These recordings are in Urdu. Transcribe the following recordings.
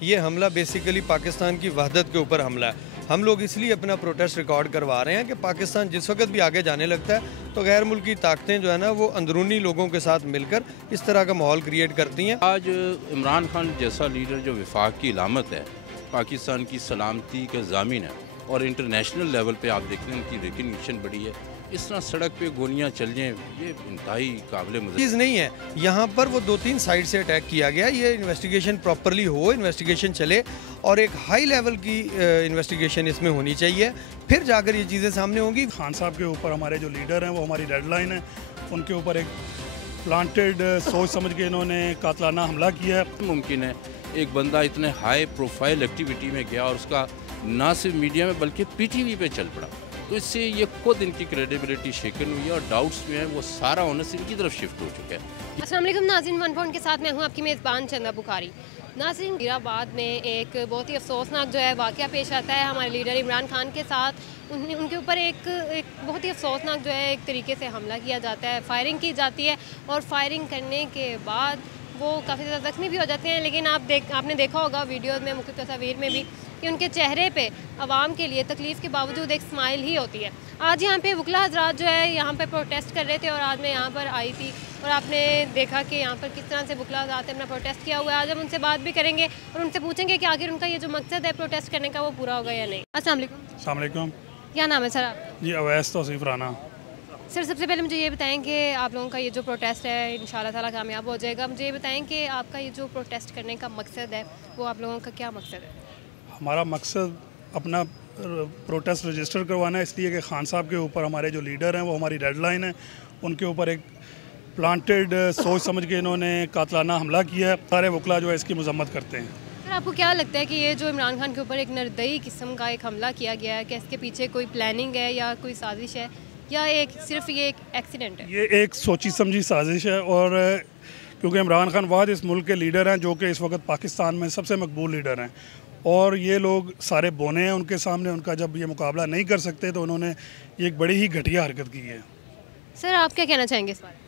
یہ حملہ بیسیکلی پاکستان کی وحدت کے اوپر حملہ ہے۔ ہم لوگ اس لیے اپنا پروٹیسٹ ریکارڈ کروا رہے ہیں کہ پاکستان جس وقت بھی آگے جانے لگتا ہے تو غیر ملکی طاقتیں جو ہے نا وہ اندرونی لوگوں کے ساتھ مل کر اس طرح کا ماحول کریٹ کرتی ہیں۔ آج عمران خان جیسا لیڈر جو وفاق کی علامت ہے، پاکستان کی سلامتی کا ضامن ہے اور انٹرنیشنل لیول پہ آپ دیکھ لیں ان کی ریکگنیشن بڑی ہے، اس طرح سڑک پہ گولیاں چل جائیں یہ انتہائی قابل مذمت چیز نہیں ہے۔ یہاں پر وہ 2-3 سائڈ سے اٹیک کیا گیا، یہ انویسٹیگیشن پراپرلی ہو، انویسٹیگیشن چلے اور ایک ہائی لیول کی انویسٹیگیشن اس میں ہونی چاہیے، پھر جا کر یہ چیزیں سامنے ہوں گی۔ خان صاحب کے اوپر ہمارے جو لیڈر ہیں وہ ہماری ریڈ لائن ہے، ان کے اوپر ایک پلانٹڈ سوچ سمجھ کے انہوں نے قاتلانہ حملہ کیا ہے۔ ممکن ہے ایک بندہ اتنے ہائی پروفائل ایکٹیویٹی میں گیا اور اس کا نہ صرف میڈیا میں بلکہ پی ٹی وی پہ چل پڑا، تو اس سے یہ خود ان کی کریڈیبلٹی شیکن ہوئی ہے اور ڈاؤٹس جو ہیں وہ سارا اونس ان کی طرف شفٹ ہو چکا ہے۔ السلام علیکم ناظرین، ون پوائنٹ کے ساتھ میں ہوں آپ کی میزبان چندہ بخاری۔ ناظرین، وزیر آباد میں ایک بہت ہی افسوسناک جو ہے واقعہ پیش آتا ہے ہمارے لیڈر عمران خان کے ساتھ۔ ان کے اوپر ایک بہت ہی افسوسناک جو ہے ایک طریقے سے حملہ کیا جاتا ہے، فائرنگ کی جاتی ہے اور فائرنگ کرنے کے بعد وہ کافی زیادہ زخمی بھی ہو جاتے ہیں، لیکن آپ نے دیکھا ہوگا ویڈیوز میں، مختلف تصاویر میں بھی، کہ ان کے چہرے پہ عوام کے لیے تکلیف کے باوجود ایک اسمائل ہی ہوتی ہے۔ آج یہاں پہ وکلا حضرات جو ہے یہاں پہ پروٹیسٹ کر رہے تھے اور آج میں یہاں پر آئی تھی اور آپ نے دیکھا کہ یہاں پر کس طرح سے وکلا حضرات نے اپنا پروٹیسٹ کیا ہوا ہے۔ آج ہم ان سے بات بھی کریں گے اور ان سے پوچھیں گے کہ آخر ان کا یہ جو مقصد ہے پروٹیسٹ کرنے کا وہ پورا ہوگا یا نہیں۔ السلام علیکم۔ السلام علیکم کیا نام ہے سر آپ؟ جی اویس توصیف رانا۔ سر سب سے پہلے مجھے یہ بتائیں کہ آپ لوگوں کا یہ جو پروٹیسٹ ہے انشاءاللہ تعالیٰ کامیاب ہو جائے گا۔ مجھے یہ بتائیں کہ آپ کا یہ جو پروٹیسٹ کرنے کا مقصد ہے وہ آپ لوگوں کا کیا مقصد ہے؟ ہمارا مقصد اپنا پروٹیسٹ رجسٹر کروانا ہے، اس لیے کہ خان صاحب کے اوپر ہمارے جو لیڈر ہیں وہ ہماری ریڈ لائن ہے، ان کے اوپر ایک پلانٹڈ سوچ سمجھ کے انہوں نے قاتلانہ حملہ کیا ہے۔ سارے وکلا جو ہے اس کی مذمت کرتے ہیں۔ سر آپ کو کیا لگتا ہے کہ یہ جو عمران خان کے اوپر ایک نردئی قسم کا ایک حملہ کیا گیا ہے، کہ اس کے پیچھے کوئی پلاننگ ہے یا کوئی سازش ہے یا صرف یہ ایک ایکسیڈنٹ ہے؟ یہ ایک سوچی سمجھی سازش ہے، اور کیونکہ عمران خان واحد اس ملک کے لیڈر ہیں جو کہ اس وقت پاکستان میں سب سے مقبول لیڈر ہیں، اور یہ لوگ سارے بونے ہیں ان کے سامنے، ان کا جب یہ مقابلہ نہیں کر سکتے تو انہوں نے یہ ایک بڑی ہی گھٹیا حرکت کی ہے۔ سر آپ کیا کہنا چاہیں گے اس بارے میں؟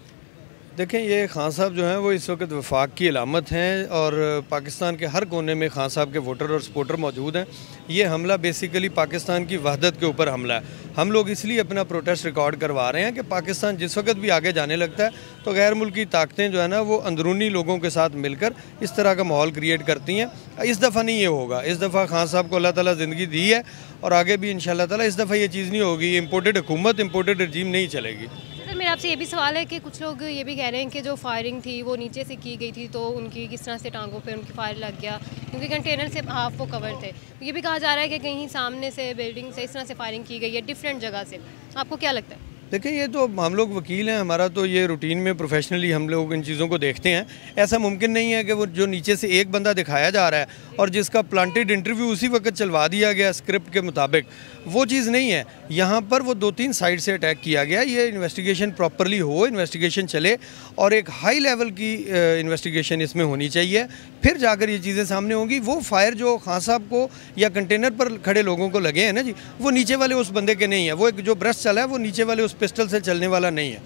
دیکھیں، یہ خان صاحب جو ہیں وہ اس وقت وفاق کی علامت ہیں اور پاکستان کے ہر کونے میں خان صاحب کے ووٹر اور سپورٹر موجود ہیں۔ یہ حملہ بیسیکلی پاکستان کی وحدت کے اوپر حملہ ہے۔ ہم لوگ اس لیے اپنا پروٹیسٹ ریکارڈ کروا رہے ہیں کہ پاکستان جس وقت بھی آگے جانے لگتا ہے تو غیر ملکی طاقتیں جو ہے نا وہ اندرونی لوگوں کے ساتھ مل کر اس طرح کا ماحول کریٹ کرتی ہیں۔ اس دفعہ نہیں یہ ہوگا، اس دفعہ خان صاحب کو اللہ تعالیٰ زندگی دی ہے اور آگے بھی انشاءاللہ تعالیٰ اس دفعہ یہ چیز نہیں ہوگی، امپورٹڈ حکومت، امپورٹڈ رجیم نہیں چلے گی۔ سر میرا آپ سے یہ بھی سوال ہے کہ کچھ لوگ یہ بھی کہہ رہے ہیں کہ جو فائرنگ تھی وہ نیچے سے کی گئی تھی تو ان کی کس طرح سے ٹانگوں پہ ان کی فائر لگ گیا، کیونکہ کنٹینر سے ہاف وہ کور تھے۔ یہ بھی کہا جا رہا ہے کہ کہیں سامنے سے بلڈنگ سے اس طرح سے فائرنگ کی گئی ہے ڈیفرنٹ جگہ سے۔ آپ کو کیا لگتا ہے؟ دیکھیں، یہ تو ہم لوگ وکیل ہیں، ہمارا تو یہ روٹین میں پروفیشنلی ہم لوگ ان چیزوں کو دیکھتے ہیں۔ ایسا ممکن نہیں ہے کہ وہ جو نیچے سے ایک بندہ دکھایا جا رہا ہے اور جس کا پلانٹڈ انٹرویو اسی وقت چلوا دیا گیا اسکرپٹ کے مطابق، وہ چیز نہیں ہے۔ یہاں پر وہ 2-3 سائڈ سے اٹیک کیا گیا، یہ انویسٹیگیشن پراپرلی ہو، انویسٹیگیشن چلے اور ایک ہائی لیول کی انویسٹیگیشن اس میں ہونی چاہیے، پھر جا کر یہ چیزیں سامنے ہوں گی۔ وہ فائر جو خان صاحب کو یا کنٹینر پر کھڑے لوگوں کو لگے ہیں نا جی، وہ نیچے والے اس بندے کے نہیں ہیں، وہ ایک جو برسٹ چلا ہے وہ نیچے والے اس پسٹل سے چلنے والا نہیں ہے،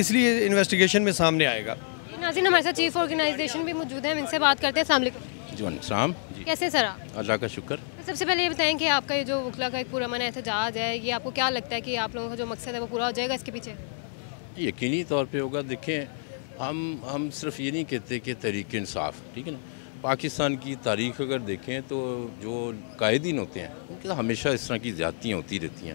اس لیے انویسٹیگیشن میں سامنے آئے گا۔ ناظرین، ہمارے ساتھ چیف آرگنائزیشن بھی موجود ہیں، ہم ان سے بات کرتے ہیں۔ السلام علیکم۔ جی السلام۔ جی کیسے سر آپ؟ اللہ کا شکر۔ سب سے پہلے یہ بتائیں کہ آپ کا یہ جو وکلا کا ایک پورا من احتجاج ہے، یہ آپ کو کیا لگتا ہے کہ آپ لوگوں کا جو مقصد ہے وہ پورا ہو جائے گا اس کے پیچھے؟ یقینی طور پہ ہوگا۔ دیکھیں، ہم صرف یہ نہیں کہتے کہ تحریک انصاف، ٹھیک ہے نا، پاکستان کی تاریخ اگر دیکھیں تو جو قائدین ہوتے ہیں ان کے ہمیشہ اس طرح کی زیادتیاں ہوتی رہتی ہیں،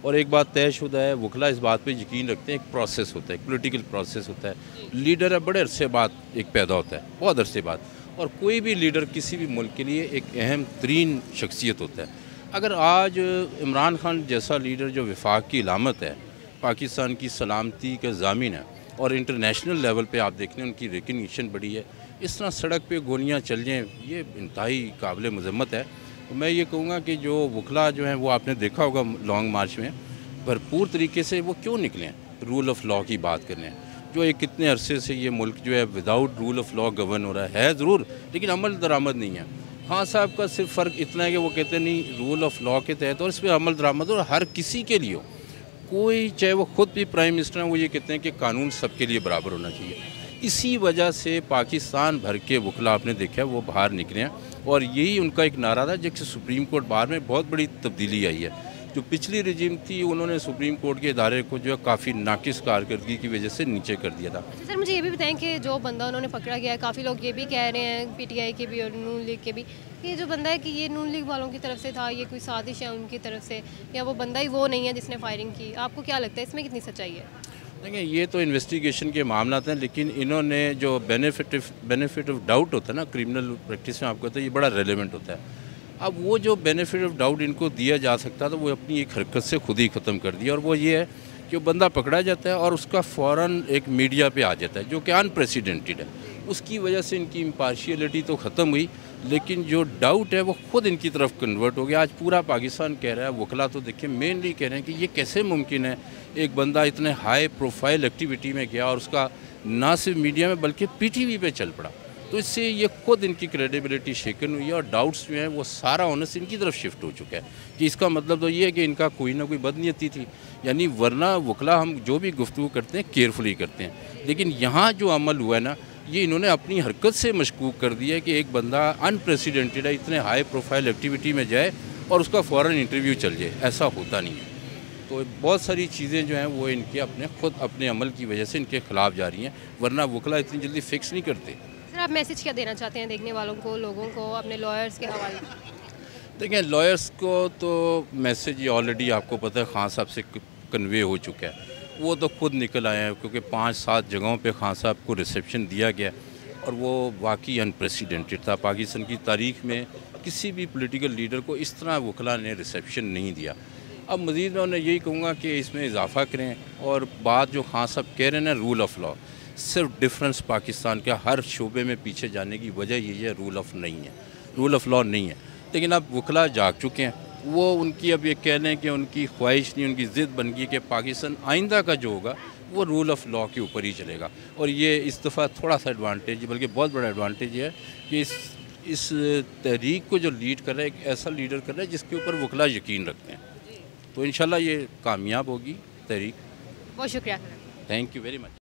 اور ایک بات طے شدہ ہے، وکلا اس بات پہ یقین رکھتے ہیں، ایک پروسیس ہوتا ہے، ایک پولیٹیکل پروسیس ہوتا ہے۔ لیڈر ہے بڑے عرصے بعد ایک پیدا ہوتا ہے، بہت عرصے بعد، اور کوئی بھی لیڈر کسی بھی ملک کے لیے ایک اہم ترین شخصیت ہوتا ہے۔ اگر آج عمران خان جیسا لیڈر جو وفاق کی علامت ہے، پاکستان کی سلامتی کا ضامن ہے اور انٹرنیشنل لیول پہ آپ دیکھ لیں ان کی ریکگنیشن بڑی ہے، اس طرح سڑک پہ گولیاں چل جائیں یہ انتہائی قابل مذمت ہے۔ میں یہ کہوں گا کہ جو وکلا جو ہیں وہ آپ نے دیکھا ہوگا لانگ مارچ میں بھرپور طریقے سے وہ کیوں نکلے ہیں، رول آف لا کی بات کرنے ہیں، جو ایک کتنے عرصے سے یہ ملک جو ہے without rule of law govern ہو رہا ہے ضرور، لیکن عمل درآمد نہیں ہے۔ خان صاحب کا صرف فرق اتنا ہے کہ وہ کہتے ہیں نہیں رول آف لا کے تحت اور اس پہ عمل درآمد اور ہر کسی کے لیے ہو، کوئی چاہے وہ خود بھی پرائم منسٹر ہیں وہ یہ کہتے ہیں کہ قانون سب کے لیے برابر ہونا چاہیے۔ اسی وجہ سے پاکستان بھر کے وکلا آپ نے دیکھا وہ باہر نکلے ہیں، اور یہی ان کا ایک نعرہ تھا جب سے سپریم کورٹ باہر میں بہت بڑی تبدیلی آئی ہے۔ جو پچھلی رجیم تھی انہوں نے سپریم کورٹ کے ادارے کو جو ہے کافی ناقص کارکردگی کی وجہ سے نیچے کر دیا تھا۔ اچھا سر، مجھے یہ بھی بتائیں کہ جو بندہ انہوں نے پکڑا گیا ہے، کافی لوگ یہ بھی کہہ رہے ہیں پی ٹی آئی کے بھی اور نون لیگ کے بھی، کہ یہ جو بندہ ہے کہ یہ نون لیگ والوں کی طرف سے تھا، یہ کوئی سازش ہے ان کی طرف سے، یا وہ بندہ ہی وہ نہیں ہے جس نے فائرنگ کی؟ آپ کو کیا لگتا ہے اس میں کتنی سچائی ہے؟ دیکھیں یہ تو انویسٹیگیشن کے معاملات ہیں، لیکن انہوں نے جو بینیفٹ آف ڈاؤٹ ہوتا ہے نا کرمنل پریکٹس میں، آپ کو ہوتا ہے یہ بڑا ریلیونٹ ہوتا ہے۔ اب وہ جو بینیفٹ آف ڈاؤٹ ان کو دیا جا سکتا تھا وہ اپنی ایک حرکت سے خود ہی ختم کر دیا، اور وہ یہ ہے کہ وہ بندہ پکڑا جاتا ہے اور اس کا فوراً ایک میڈیا پہ آ جاتا ہے جو کہ انپریسیڈنٹڈ ہے۔ اس کی وجہ سے ان کی امپارشیلٹی تو ختم ہوئی، لیکن جو ڈاؤٹ ہے وہ خود ان کی طرف کنورٹ ہو گیا۔ آج پورا پاکستان کہہ رہا ہے، وکلا تو دیکھیں مینلی کہہ رہے ہیں کہ یہ کیسے ممکن ہے ایک بندہ اتنے ہائی پروفائل ایکٹیویٹی میں گیا اور اس کا نہ صرف میڈیا میں بلکہ پی ٹی وی پہ چل پڑا، تو اس سے یہ خود ان کی کریڈیبلٹی شیکن ہوئی ہے، اور ڈاؤٹس جو ہیں وہ سارا اونس ان کی طرف شفٹ ہو چکا ہے کہ اس کا مطلب تو یہ ہے کہ ان کا کوئی نہ کوئی بدنیتی تھی، یعنی ورنہ وکلا ہم جو بھی گفتگو کرتے ہیں کیئرفلی کرتے ہیں، لیکن یہاں جو عمل ہوا ہے نا یہ انہوں نے اپنی حرکت سے مشکوک کر دیا ہے کہ ایک بندہ انپریسیڈنٹڈ ہے، اتنے ہائی پروفائل ایکٹیویٹی میں جائے اور اس کا فوراً انٹرویو چل جائے، ایسا ہوتا نہیں ہے۔ تو بہت ساری چیزیں جو ہیں وہ ان کے اپنے عمل کی وجہ سے ان کے خلاف جا رہی ہیں، ورنہ وکلا اتنی جلدی فکس نہیں کرتے۔ سر آپ میسج کیا دینا چاہتے ہیں دیکھنے والوں کو، لوگوں کو، اپنے لائرز کے حوالے سے؟ دیکھیں لائرز کو تو میسج یہ آلریڈی آپ کو پتہ ہے خان صاحب سے کنوے ہو چکا ہے، وہ تو خود نکل آئے ہیں، کیونکہ 5-7 جگہوں پہ خان صاحب کو ریسیپشن دیا گیا اور وہ واقعی انپریسیڈنٹڈ تھا۔ پاکستان کی تاریخ میں کسی بھی پولیٹیکل لیڈر کو اس طرح وکلا نے ریسیپشن نہیں دیا۔ اب مزید میں انہیں یہی کہوں گا کہ اس میں اضافہ کریں، اور بات جو خان صاحب کہہ رہے ہیں نا رول آف لاء، صرف ڈفرنس پاکستان کا ہر شعبے میں پیچھے جانے کی وجہ یہ ہے رول آف لاء نہیں ہے، لیکن اب وکلا جاگ چکے ہیں، وہ ان کی اب یہ کہہ لیں کہ ان کی خواہش نہیں، ان کی ضد بن گئی کہ پاکستان آئندہ کا جو ہوگا وہ رول آف لاء کے اوپر ہی چلے گا، اور یہ اس دفعہ تھوڑا سا ایڈوانٹیج بلکہ بہت بڑا ایڈوانٹیج ہے کہ اس تحریک کو جو لیڈ کر رہا ہے ایک ایسا لیڈر کر رہا ہے جس کے اوپر وکلا یقین رکھتے ہیں، تو انشاءاللہ یہ کامیاب ہوگی تحریک۔ بہت شکریہ۔ Thank you very much.